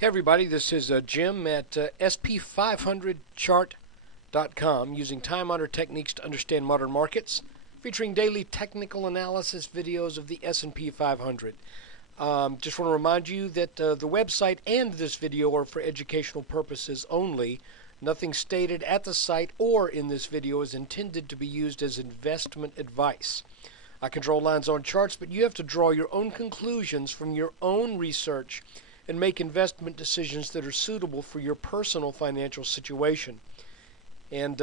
Hey everybody, this is Jim at SP500chart.com using time-honored techniques to understand modern markets, featuring daily technical analysis videos of the S&P 500. Just want to remind you that the website and this video are for educational purposes only. Nothing stated at the site or in this video is intended to be used as investment advice. I control lines on charts, but you have to draw your own conclusions from your own research and make investment decisions that are suitable for your personal financial situation. And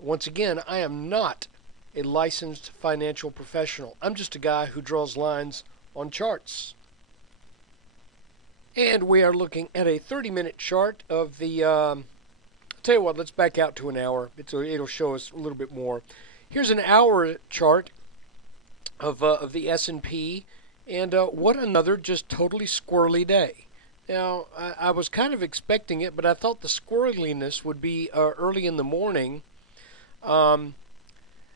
once again, I am not a licensed financial professional. I'm just a guy who draws lines on charts. And we are looking at a 30-minute chart of the, I'll tell you what, let's back out to an hour. It'll show us a little bit more. Here's an hour chart of the S&P, and what another just totally squirrely day. Now, I was kind of expecting it, but I thought the squirreliness would be early in the morning when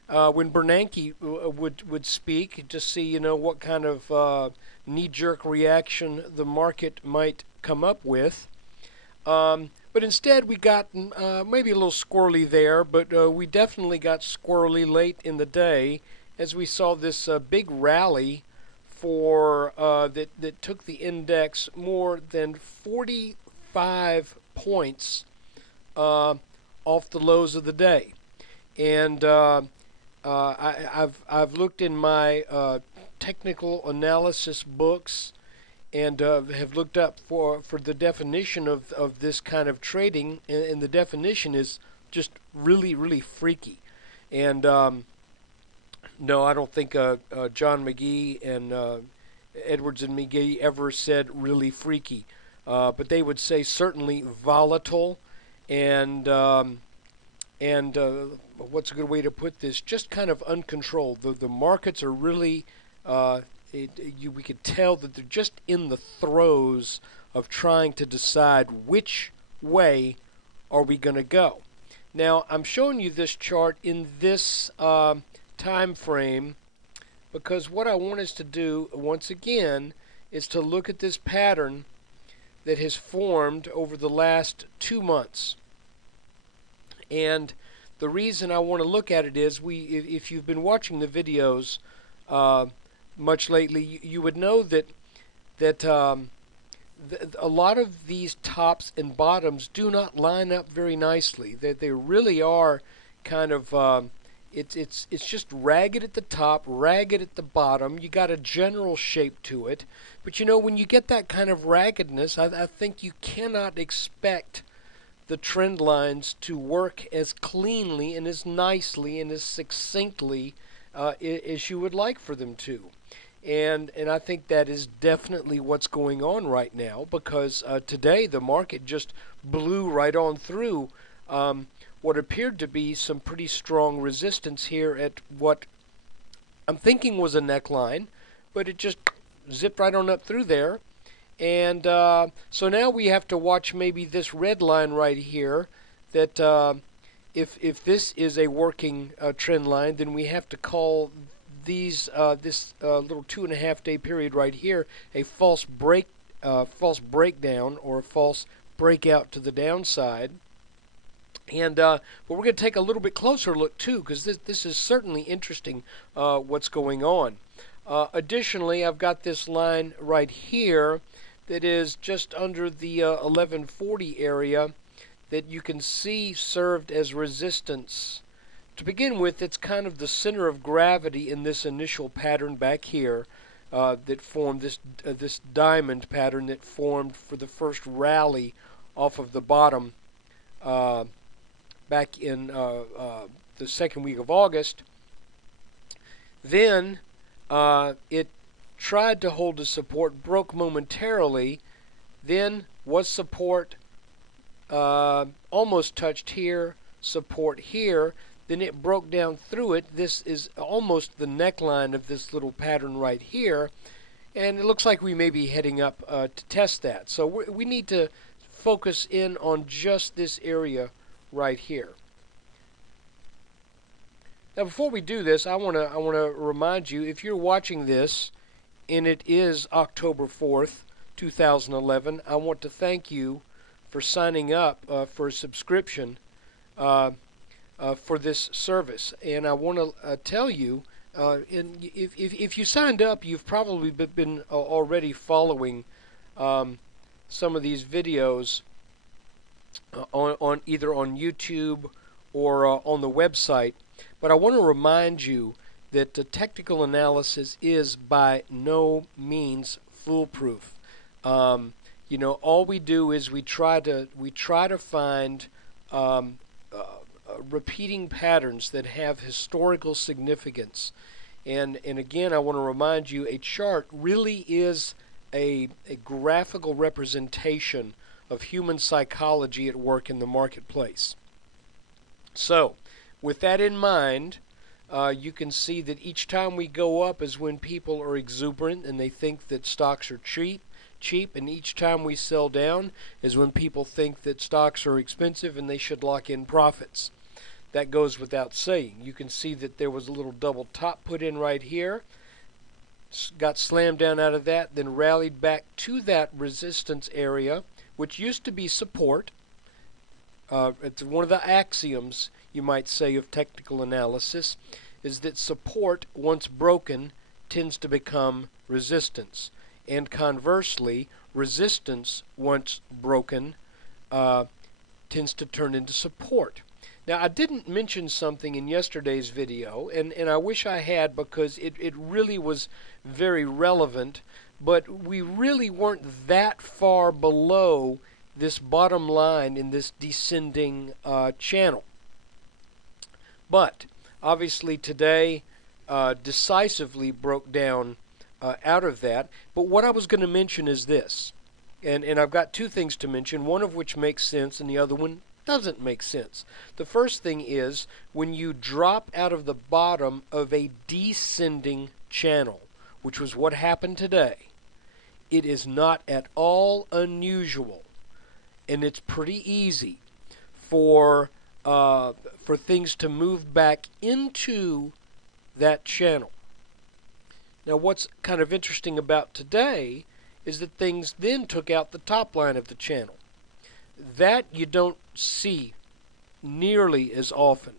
Bernanke would speak to see, what kind of knee-jerk reaction the market might come up with. But instead, we got maybe a little squirrely there, but we definitely got squirrely late in the day as we saw this big rally for that took the index more than 45 points off the lows of the day, and I've looked in my technical analysis books and have looked up for the definition of this kind of trading, and the definition is just really freaky. And no, I don't think John McGee and Edwards and McGee ever said really freaky, but they would say certainly volatile, and what's a good way to put this? Just kind of uncontrolled. The markets are really, we could tell that they're just in the throes of trying to decide which way are we going to go. Now, I'm showing you this chart in this time frame because what I want us to do once again is to look at this pattern that has formed over the last 2 months. And the reason I want to look at it is if you've been watching the videos much lately, you would know that a lot of these tops and bottoms do not line up very nicely. That they really are kind of it's just ragged at the top, ragged at the bottom. You got a general shape to it, but when you get that kind of raggedness, I think you cannot expect the trend lines to work as cleanly and as nicely and as succinctly as you would like for them to. And I think that is definitely what's going on right now, because today the market just blew right on through what appeared to be some pretty strong resistance here at what I'm thinking was a neckline, but it just zipped right on up through there. And so now we have to watch maybe this red line right here, that if this is a working trend line, then we have to call this little 2.5 day period right here a false breakdown or a false breakout to the downside. And but we're going to take a little bit closer look too, because this is certainly interesting what's going on. Additionally, I've got this line right here that is just under the 1140 area that you can see served as resistance. To begin with, it's kind of the center of gravity in this initial pattern back here that formed this diamond pattern that formed for the first rally off of the bottom back in the second week of August. Then it tried to hold the support, broke momentarily, then was support, almost touched here, support here, then it broke down through it. This is almost the neckline of this little pattern right here, and it looks like we may be heading up to test that. So we need to focus in on just this area right here. Now, before we do this, I want to remind you, if you're watching this, and it is October 4th, 2011, I want to thank you for signing up for a subscription for this service. And I want to tell you, if you signed up, you've probably been already following some of these videos on either on YouTube or on the website. But I want to remind you that the technical analysis is by no means foolproof. All we do is we try to find repeating patterns that have historical significance. And again, I want to remind you, a chart really is a graphical representation of human psychology at work in the marketplace. So, with that in mind, you can see that each time we go up is when people are exuberant and they think that stocks are cheap, and each time we sell down is when people think that stocks are expensive and they should lock in profits. That goes without saying. You can see that there was a little double top put in right here, got slammed down out of that, then rallied back to that resistance area, which used to be support. It's one of the axioms, you might say, of technical analysis, is that support, once broken, tends to become resistance. And conversely, resistance, once broken, tends to turn into support. Now, I didn't mention something in yesterday's video, and I wish I had, because it really was very relevant, but we really weren't that far below this bottom line in this descending channel. But obviously today decisively broke down out of that. But what I was going to mention is this, and I've got two things to mention, one of which makes sense and the other one doesn't make sense. The first thing is, when you drop out of the bottom of a descending channel, which was what happened today, it is not at all unusual, and it's pretty easy for things to move back into that channel. Now, what's kind of interesting about today is that things then took out the top line of the channel. That you don't see nearly as often.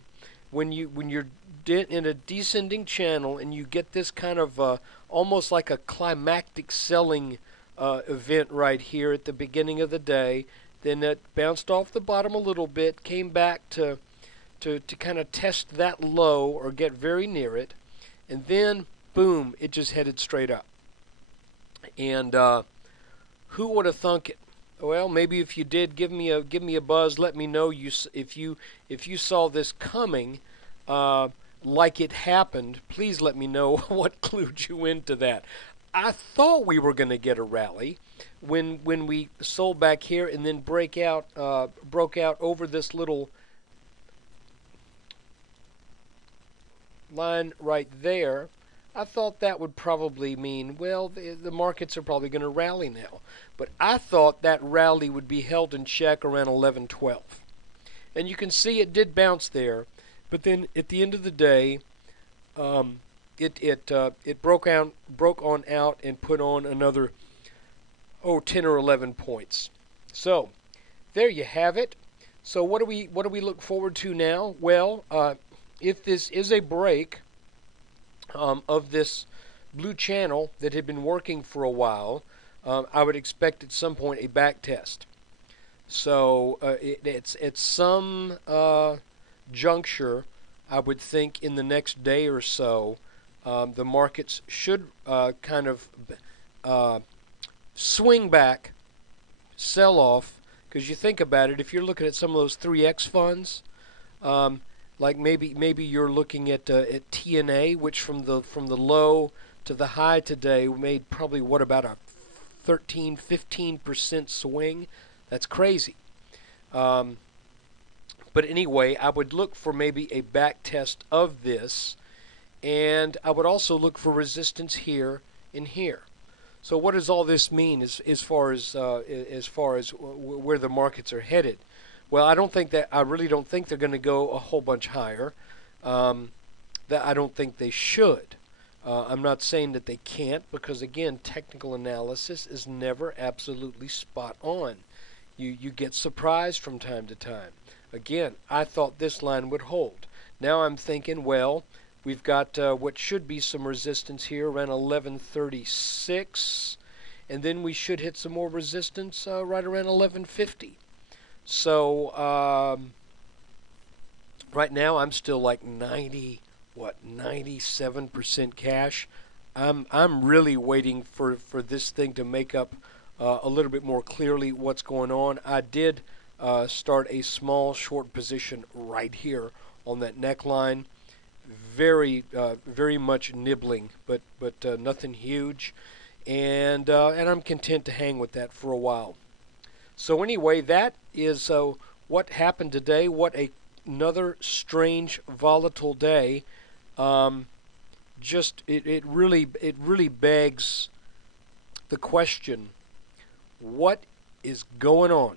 When you're in a descending channel and you get this kind of almost like a climactic selling event right here at the beginning of the day, then it bounced off the bottom a little bit, came back to kind of test that low or get very near it, and then boom, it just headed straight up. And who would have thunk it? Well, maybe if you did, give me a buzz. Let me know if you saw this coming, like it happened. Please let me know what clued you into that. I thought we were going to get a rally when we sold back here and then broke out over this little line right there. I thought that would probably mean, well, the markets are probably going to rally now. But I thought that rally would be held in check around 11:12. And you can see it did bounce there, but then at the end of the day, it broke on out and put on another 10 or 11 points. So there you have it. So what do we look forward to now? Well, if this is a break of this blue channel that had been working for a while, I would expect at some point a back test. So it's at some juncture, I would think in the next day or so, the markets should kind of swing back, sell off, because you think about it, if you're looking at some of those 3X funds, like maybe you're looking at TNA, which from the low to the high today made probably about a 13-15% swing. That's crazy. But anyway, I would look for maybe a back test of this, and I would also look for resistance here and here. So what does all this mean as far as where the markets are headed? Well, I really don't think they're going to go a whole bunch higher. That I don't think they should. I'm not saying that they can't, because again, technical analysis is never absolutely spot on. You get surprised from time to time. Again, I thought this line would hold. Now I'm thinking, well, we've got what should be some resistance here around 1136, and then we should hit some more resistance right around 1150. So right now I'm still like 97% cash. I'm really waiting for this thing to make up a little bit more clearly what's going on. I did start a small short position right here on that neckline. Very much nibbling, but nothing huge, and I'm content to hang with that for a while. So anyway, that is what happened today. What another strange, volatile day. It really begs the question: what is going on?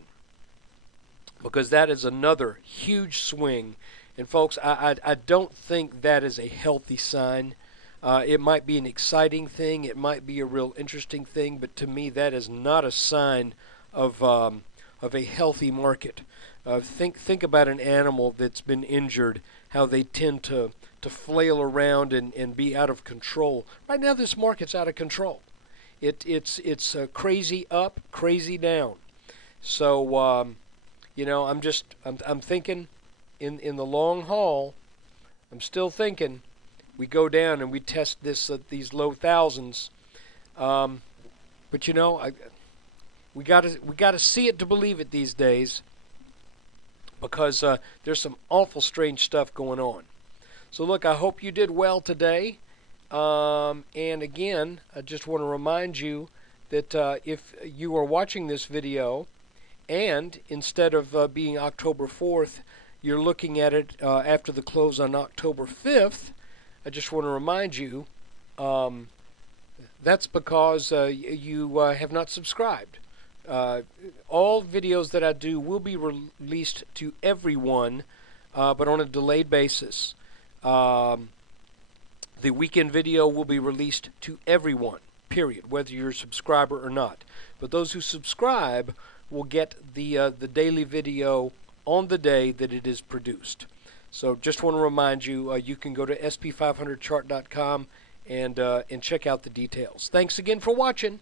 Because that is another huge swing. And folks, I don't think that is a healthy sign. It might be an exciting thing. It might be a real interesting thing. But to me, that is not a sign of a healthy market. Think about an animal that's been injured, how they tend to flail around and be out of control. Right now, this market's out of control. It's crazy up, crazy down. So I'm thinking in the long haul. I'm still thinking we go down and we test these low thousands. But we gotta see it to believe it these days, because there's some awful strange stuff going on. So look, I hope you did well today. And again, I just want to remind you that if you are watching this video, and instead of being October 4th, you're looking at it after the close on October 5th, I just want to remind you that's because you have not subscribed. All videos that I do will be released to everyone, but on a delayed basis. The weekend video will be released to everyone, period, whether you're a subscriber or not. But those who subscribe will get the daily video on the day that it is produced. So just want to remind you, you can go to sp500chart.com and check out the details. Thanks again for watching.